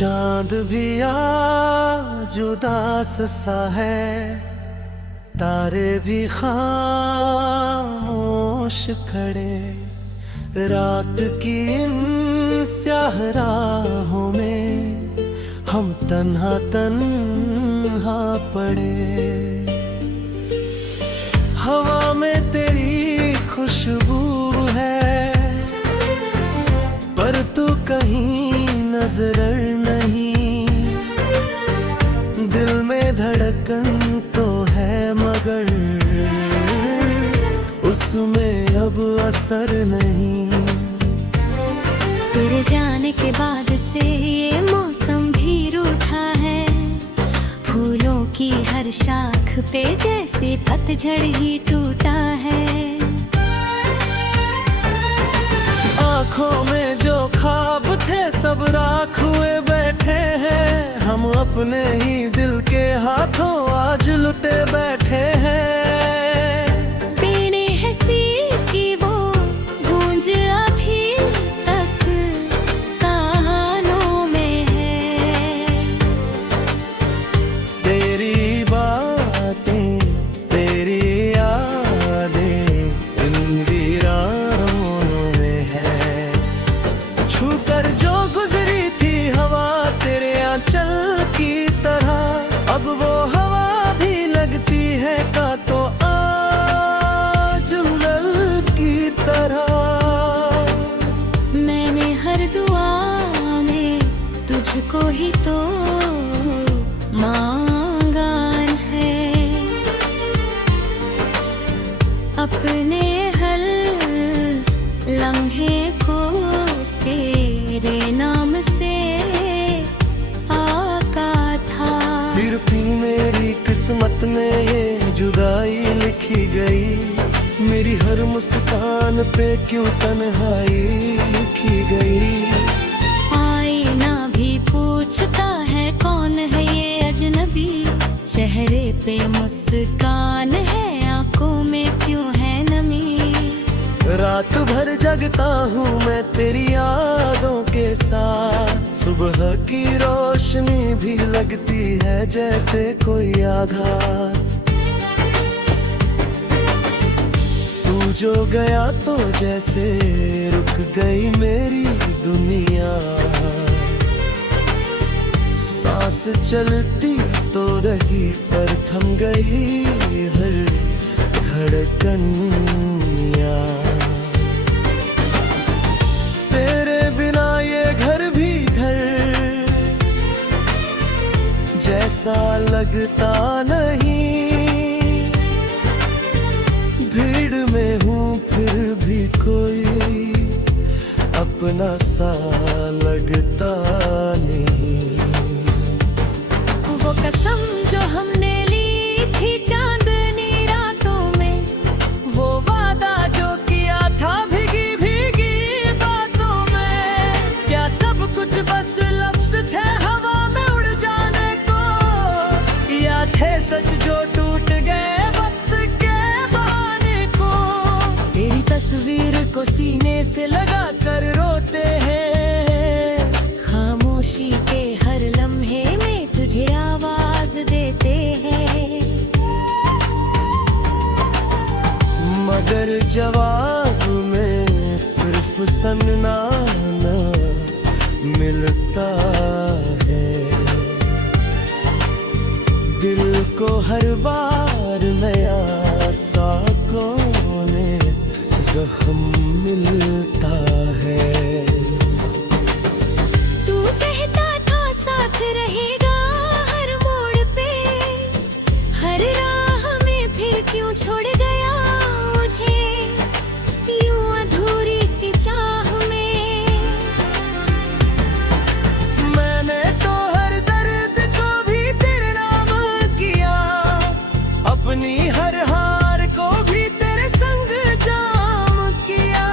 चांद भी आज उदास सा है, तारे भी खामोश खड़े। रात की इन स्याह राहों में हम तन्हा तन्हा पड़े। हवा में तेरी खुशबू है, पर तू कहीं नजर नहीं। दिल में धड़कन तो है मगर उसमें अब असर नहीं। तेरे जाने के बाद से ये मौसम भी रूठा है। फूलों की हर शाख पे जैसे पतझड़ ही टूटा है। आँखों में जो ख्वाब थे सब राख हुए बैठे हैं। हम अपने ही दिल के हाथों आज लुटे बैठे हैं। बिन हंसी की वो गूंज अभी तक कानों में है। तेरी बातें तेरी यादें इन वीरानों में है। छूकर जो गुजरी थी हवा तेरे आंचल की तरह, अब वो हवा भी लगती है कांटों आज लल की तरह। मैंने हर दुआ में तुझको ही तो मांगा है। अपने हर लम्हे को तेरे नाम से आका था। फिर भी मेरी किस्मत में ये जुदाई लिखी गई। मेरी हर मुस्कान पे क्यों तन्हाई लिखी गई। आईना भी पूछता है कौन है ये अजनबी। चेहरे पे मुस्कान है, आंखों में क्यों है नमी। रात भर जगता हूँ मैं तेरी यादों के साथ। सुबह की रोशनी भी लगती है जैसे कोई आघात। तू जो गया तो जैसे रुक गई मेरी दुनिया। सांस चलती तो रही पर थम गई हर धड़कन। तेरे बिना ये घर भी घर जैसा लगता नहीं। भीड़ में हूँ फिर भी कोई अपना सा लगता नहीं। वो कसम जो हमने ली थी चांदनी रातों में, वो वादा जो किया था भीगी भीगी बातों में। क्या सब कुछ बस लफ्ज थे हवा में उड़ जाने को, या थे सच जो टूट गए वक्त के बहाने को। तेरी तस्वीर को सीने से लगा कर रोते हैं। खामोशी के हर लम्हे में तुझे आवाज देते हैं। मगर जवाब में सिर्फ सन्नाटा मिलता है। दिल को हर बार नया सा कोने जख्म मिलता है। तू कहता था साथ रहेगा हर मोड़ पे, हर राह में फिर क्यों छोड़ गया मुझे यूं अधूरी सी चाह में। मैंने तो हर दर्द को भी तेरे नाम किया, अपनी हर हार को भी तेरे संग जाम किया।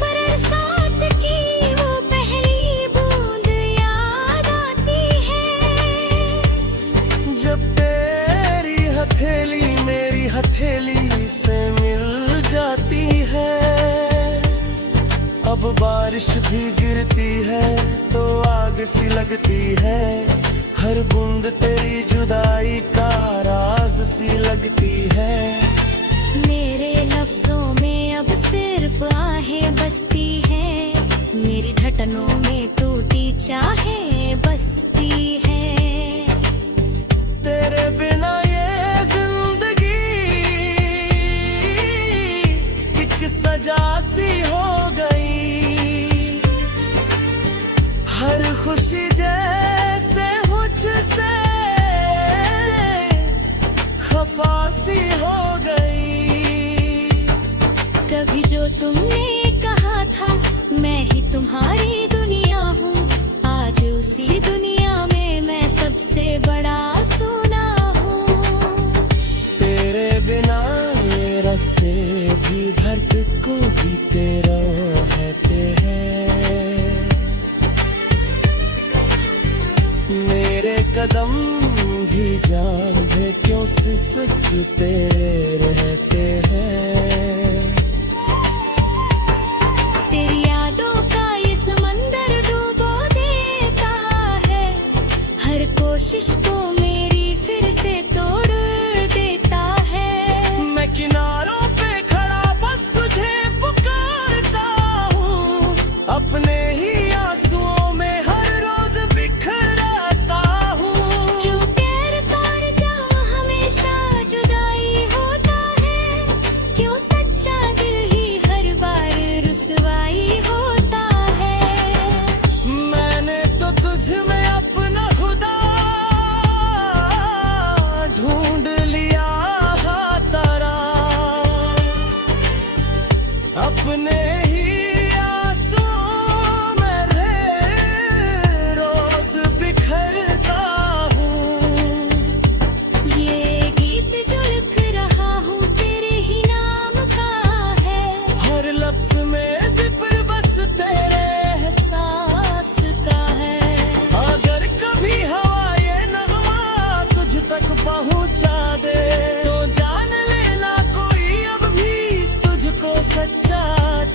बरसात की वो पहली बूंद याद आती है। जब तेरी हथेली मेरी हथेली से मिल जाती है। अब बारिश भी गिरती है तो आग सी लगती है, हर बूंद तेरी जुदाई का राज सी लगती है। मेरे लफ्जों में अब सिर्फ आहें बसती हैं, मेरी धड़कनों में टूटी चाहे बसती है। तेरे बिना ये जिंदगी एक सजा सी हो गई, हर खुशी जैसे मुझसे खफा सी हो गई। कभी जो तुमने कहा था मैं ही तुम्हारी दुनिया हूँ, आज उसी दुनिया में मैं सबसे बड़ा सोना हूँ। तेरे बिना ये रास्ते भी भटको भी तेरा रहते हैं, मेरे कदम भी जाने क्यों सिसकते रहते हैं। तेरी यादों का ये समंदर डुबो देता है, हर कोशिश को मेरी फिर से तोड़ देता है। मैं किनारों पे खड़ा बस तुझे पुकारता हूँ, अपने ही आंसुओं में हर रोज बिखरता हूँ। क्यों प्यार तार जाऊं हमेशा जुदाई होता है, क्यों सच्चा दिल ही हर बार रुसवाई होता है। मैंने तो तुझ में अपना खुदा ढूंढ लिया तारा, अपने ही आंसुओं में रोज बिखरता हूँ। ये गीत जो लिख रहा हूँ तेरे ही नाम का है, हर लफ्ज में जिक्र बस तेरे एहसास का है। अगर कभी हवा ये नगमा तुझ तक पहुंचा दे, तो जान लेना कोई अब भी तुझको सच्चा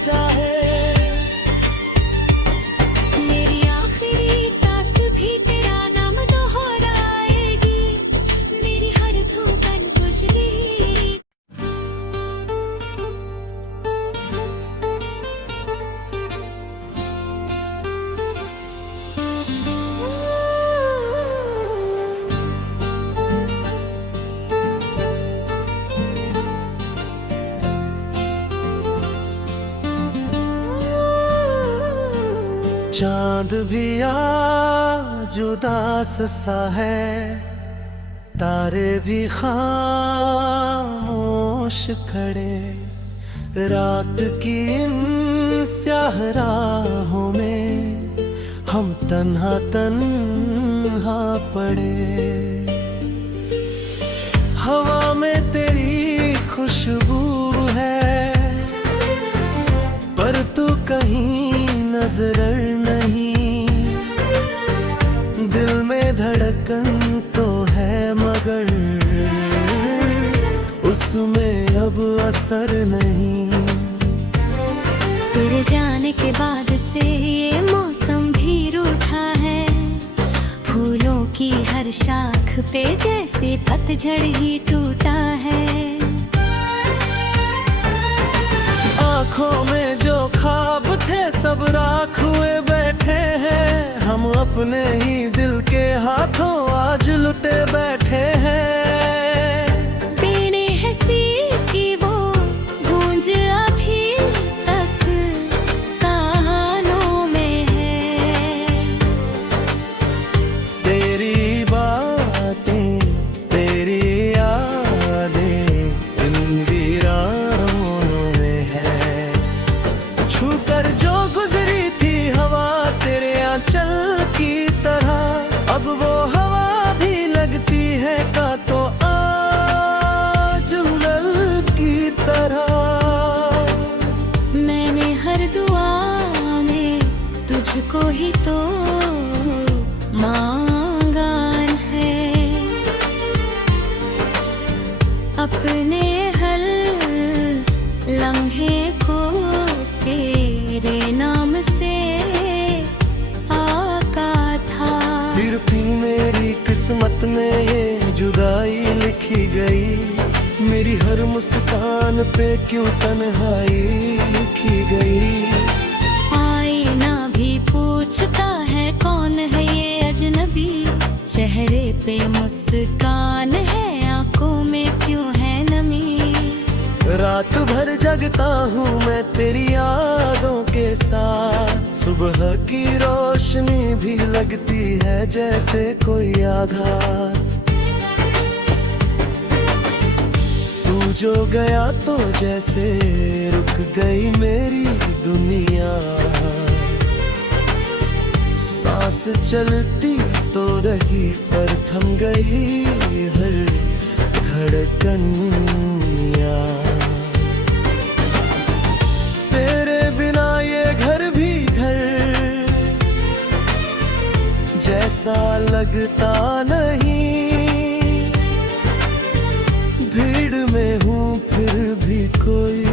चाहे। मेरी आखिरी सांस भी तेरा नाम दोहराएगी, मेरी हर धड़कन तुझे चांद भी आज उदास सा है, तारे भी खामोश खड़े, रात की इन स्याह राहों में हम तन्हा पड़े। हवा में तेरी खुशबू है पर तू कहीं नजर नहीं, दिल में धड़कन तो है मगर उसमें अब असर नहीं। तेरे जाने के बाद से ये मौसम भी रूठा है, फूलों की हर शाख पे जैसे पतझड़ ही टूटा है। आँखों में जो ख्वाब थे सब राख हुए बैठे हैं, हम अपने ही दिल के हाथों आज लुटे बैठे हैं। बिन हंसी की वो गूंज अभी तक कानों में है, तेरी बातें तेरी यादें इन वीरानों में है। छू कर जो गुजरी थी हवा तेरे आंचल की तरह, अब वो हवा भी लगती है का तो आज लल की तरह। मैंने हर दुआ में तुझको ही तो मांगा है, अपने हर लम्हे को तेरे नाम किस्मत में ये जुदाई लिखी गई, मेरी हर मुस्कान पे क्यों तन्हाई लिखी गई। आईना भी पूछता है कौन है ये अजनबी, चेहरे पे मुस्कान है आंखों में क्यों है नमी। रात भर जगता हूँ मैं तेरी यादों के साथ, सुबह की रोशनी भी लगती है जैसे कोई आघात। तू जो गया तो जैसे रुक गई मेरी दुनिया, सांस चलती तो रही पर थम गई हर धड़कन। तेरे बिना ये घर भी घर जैसा लगता नहीं, भीड़ में हूँ फिर भी कोई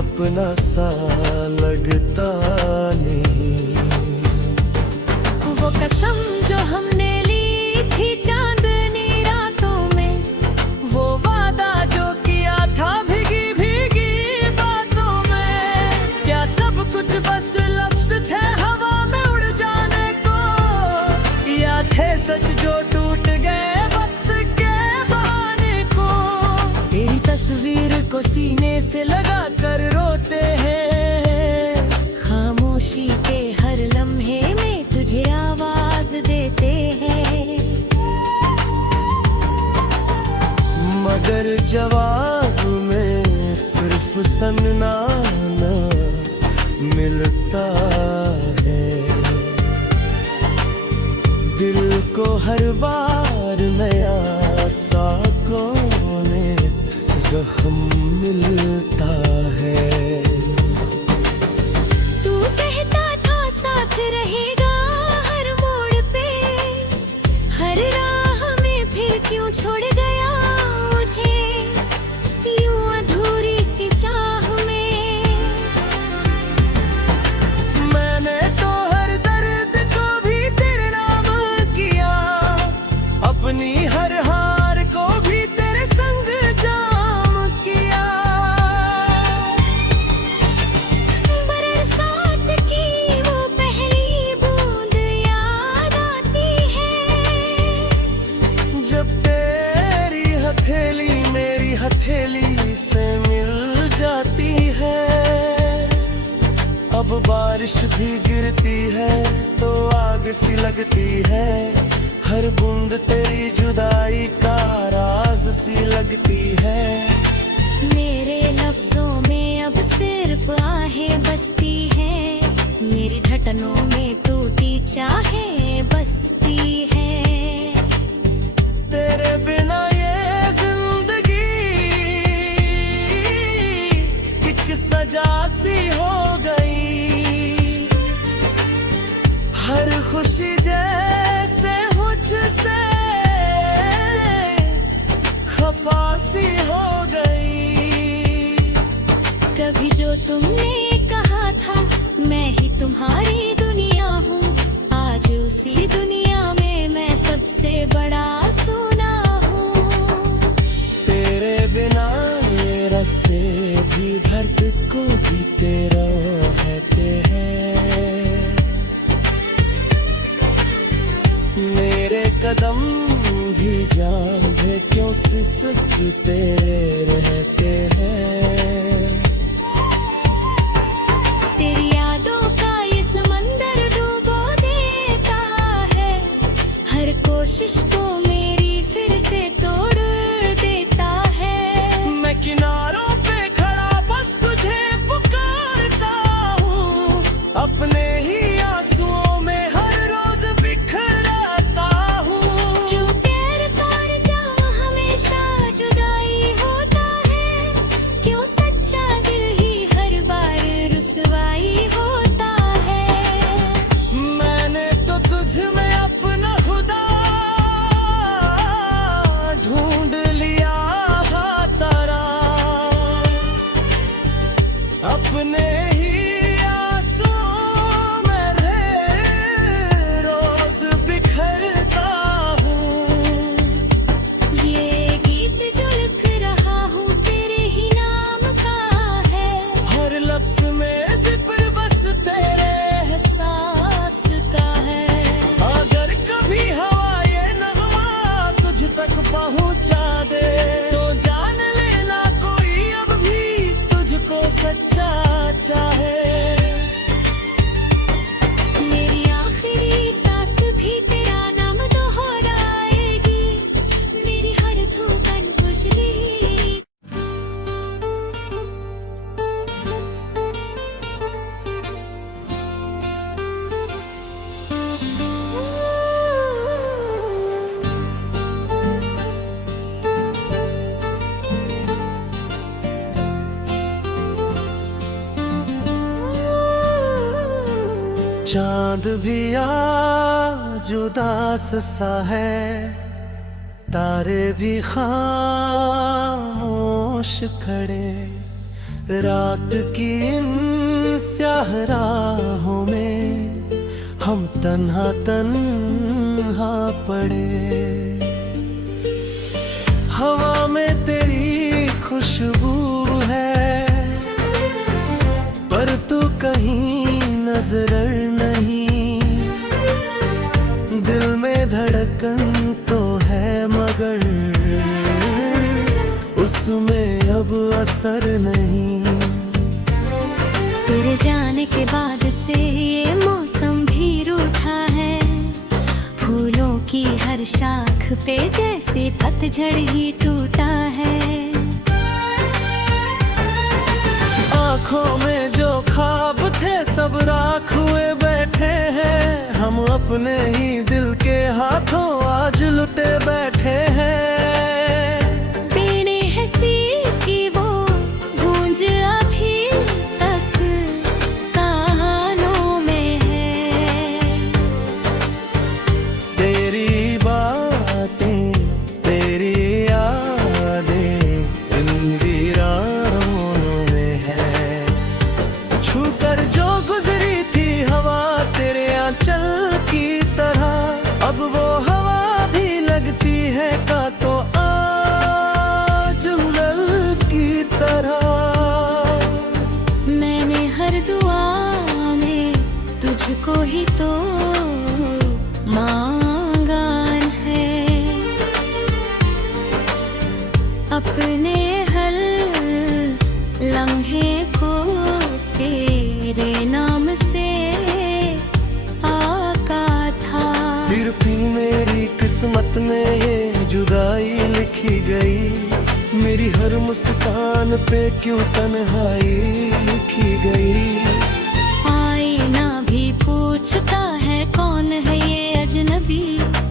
अपना सा लगता नहीं। वो कसम जो हमने ली थी चांदनी रातों में, वो वादा जो किया था भीगी भीगी बातों में, क्या सब कुछ बस लफ्ज थे हवा में उड़ जाने को, या थे सच जो टूट गए वक्त के बहाने को। तेरी तस्वीर को सीने से लगा कर रोते हैं, खामोशी के हर लम्हे में तुझे आवाज देते हैं। मगर जवाब में सिर्फ सन्नाटा मिलता है, दिल को हर बार नया सा कोने जख्म मिलता है। तू कहता था साथ रहेगा हर मोड़ पे, हर राह में फिर क्यों छोड़ गया मुझे यूं अधूरी सी चाह में। मैंने तो हर दर्द को भी तेरे नाम किया, अपनी हर हार को भी तेरे संग जाम किया। बरसात की वो पहली बूंद याद आती है, जब तेरी हथेली मेरी हथेली से मिल जाती है। अब बारिश भी गिरती है तो आग सी लगती है, हर बूंद तेरी जुदाई का राज सी लगती है। मेरे लफ्जों में अब सिर्फ आहें बसती हैं, मेरी धड़कनों में टूटी चाहें बसती हैं। तेरे बिना ये जिंदगी एक सजा सी हो गई, हर खुशी जैसे मुझसे खफा सी हो गई। कभी जो तुमने कहा था मैं ही तुम्हारी दुनिया हूँ, आज उसी दुनिया में मैं सबसे बड़ा सोना हूँ। तेरे बिना ये रास्ते भी धरती को भी तेरा रहते हैं, मेरे कदम भी जाने क्यों सिसकते रहते हैं। तेरी यादों का ये समंदर डुबो देता है, हर कोशिश को मेरी फिर से तोड़ देता है। मैं किनारों पे खड़ा बस तुझे पुकारता हूँ, अपने ही आंसुओं में हर रोज बिखरता हूँ। क्यों प्यार का जाम हमेशा जुदाई होता है, क्यों सच्चा दिल ही हर बार रुसवाई होता है। मैंने तो तुझ में अपना खुदा ढूंढ लिया तारा, अपने ही आंसुओं में रोज बिखरता चांद भी आज उदास सा है, तारे भी खामोश खड़े, रात की इन स्याह राहों में हम तन्हा तन्हा पड़े। हवा में तेरी खुशबू है, पर तू कहीं नजर नहीं। दिल में धड़कन तो है मगर उसमें अब असर नहीं। तेरे जाने के बाद से ये मौसम भी रूठा है, फूलों की हर शाख पे जैसे पतझड़ ही टूटा है। आँखों में जो ख्वाब थे सब राख हुए बैठे हैं, हम अपने ही दिल के हाथों आज लुटे बैठे हैं। पीने हंसी की वो गूंज अभी तक कानों में है, तेरी बातें तेरी यादें इन वीरानों में है। छूकर जो गुजरी थी हवा तेरे आंचल की तरह, अब वो हवा भी लगती है कांटों आज उंगल की तरह। मैंने हर दुआ में तुझको ही तो मांगा है, अपने हर लम्हे को तेरे नाम से आका था। फिर मेरी किस्मत में ये जुदाई लिखी गई, मेरी हर मुस्कान पे क्यों तन्हाई लिखी गई। आईना भी पूछता है कौन है ये अजनबी,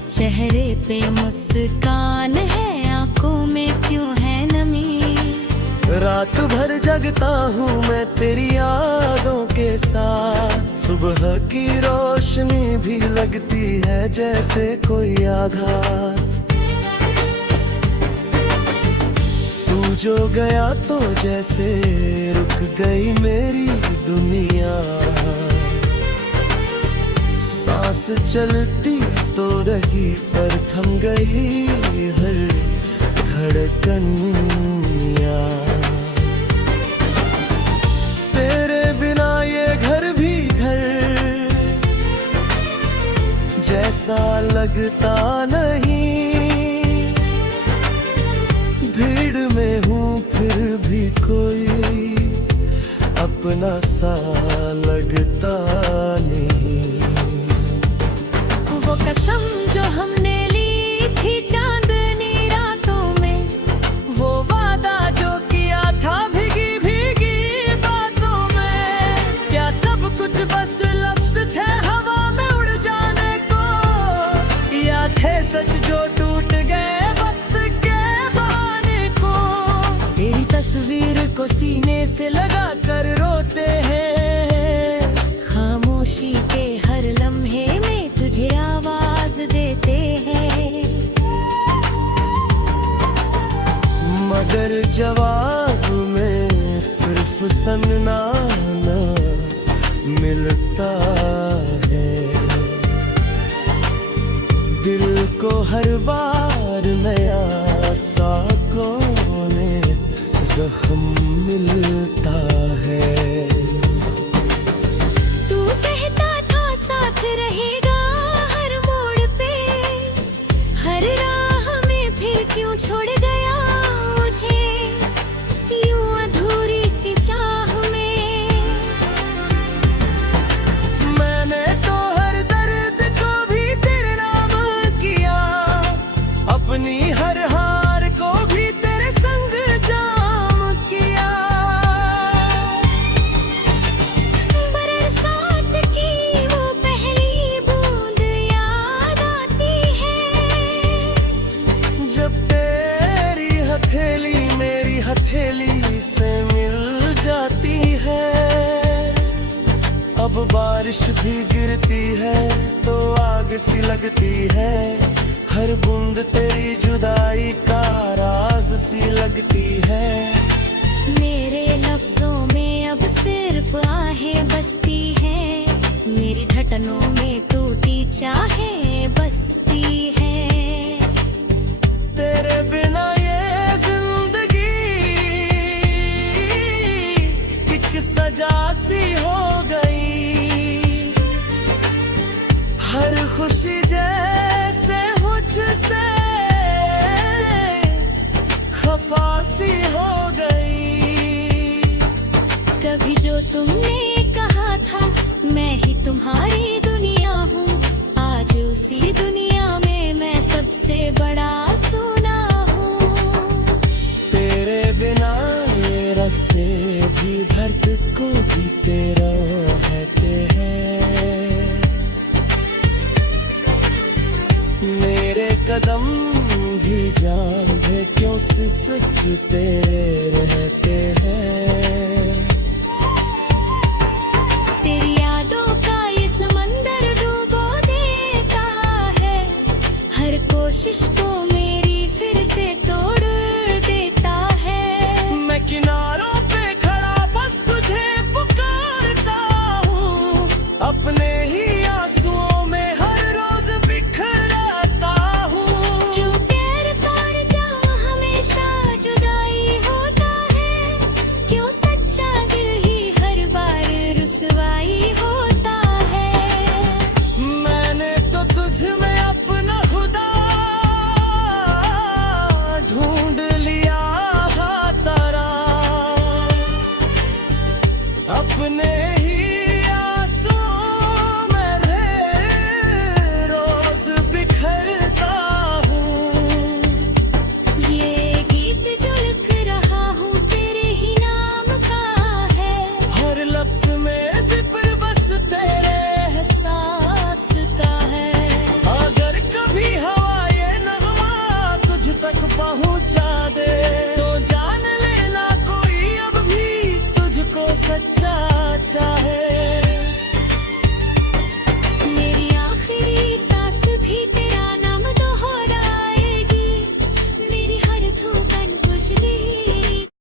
चेहरे पे मुस्कान है आंखों में क्यों है नमी। रात भर जगता हूँ मैं तेरी यादों के साथ, सुबह की रोशनी भी लगती है जैसे कोई आघात। तू जो गया तो जैसे रुक गई मेरी दुनिया, सांस चलती तो रही पर थम गई हर धड़कन। तेरे बिना ये घर भी घर जैसा लगता नहीं, भीड़ में हूँ फिर भी कोई अपना सा लगता नहीं। वो कसम जो हमने ली थी चांदनी रातों में, वो वादा जो किया था भीगी भीगी बातों में, क्या सब कुछ बस लफ्ज थे हवा में उड़ जाने को, या थे सच जो टूट गए वक्त के बहाने को। तेरी तस्वीर को सीने से लगा कर रोते हैं, खामोशी के हर लम्हे में तुझे आवाज देते हैं। मगर जवाब में सिर्फ सन्नाटा मिलता है, दिल को हर बार नया सा कोने जख्म मिलता है। तू कहता था साथ रहेगा हर मोड़ पे, हर राह में फिर क्यों छोड़ गया मुझे यूं अधूरी सी चाह में। मैंने तो हर दर्द को भी तेरे नाम किया, अपनी हर हार को भी तेरे संग जाम किया। बारिश भी गिरती है तो आग सी लगती है, हर बूंद तेरी जुदाई का राज सी लगती है। मेरे लफ्जों में अब सिर्फ आहें बसती हैं, मेरी धड़कनों में टूटी चाहें बसती है। तेरे बिना ये जिंदगी एक सजा सी हो गई, हर खुशी जैसे मुझसे खफा सी हो गई। कभी जो तुमने कहा था मैं ही तुम्हारी दुनिया हूँ, आज उसी दुनिया में मैं सबसे बड़ा सोना हूँ। तेरे बिना ये रास्ते भी भटक को भी तेरा रहते हैं, मेरे कदम भी जाने क्यों सिसक तेरे रहते हैं।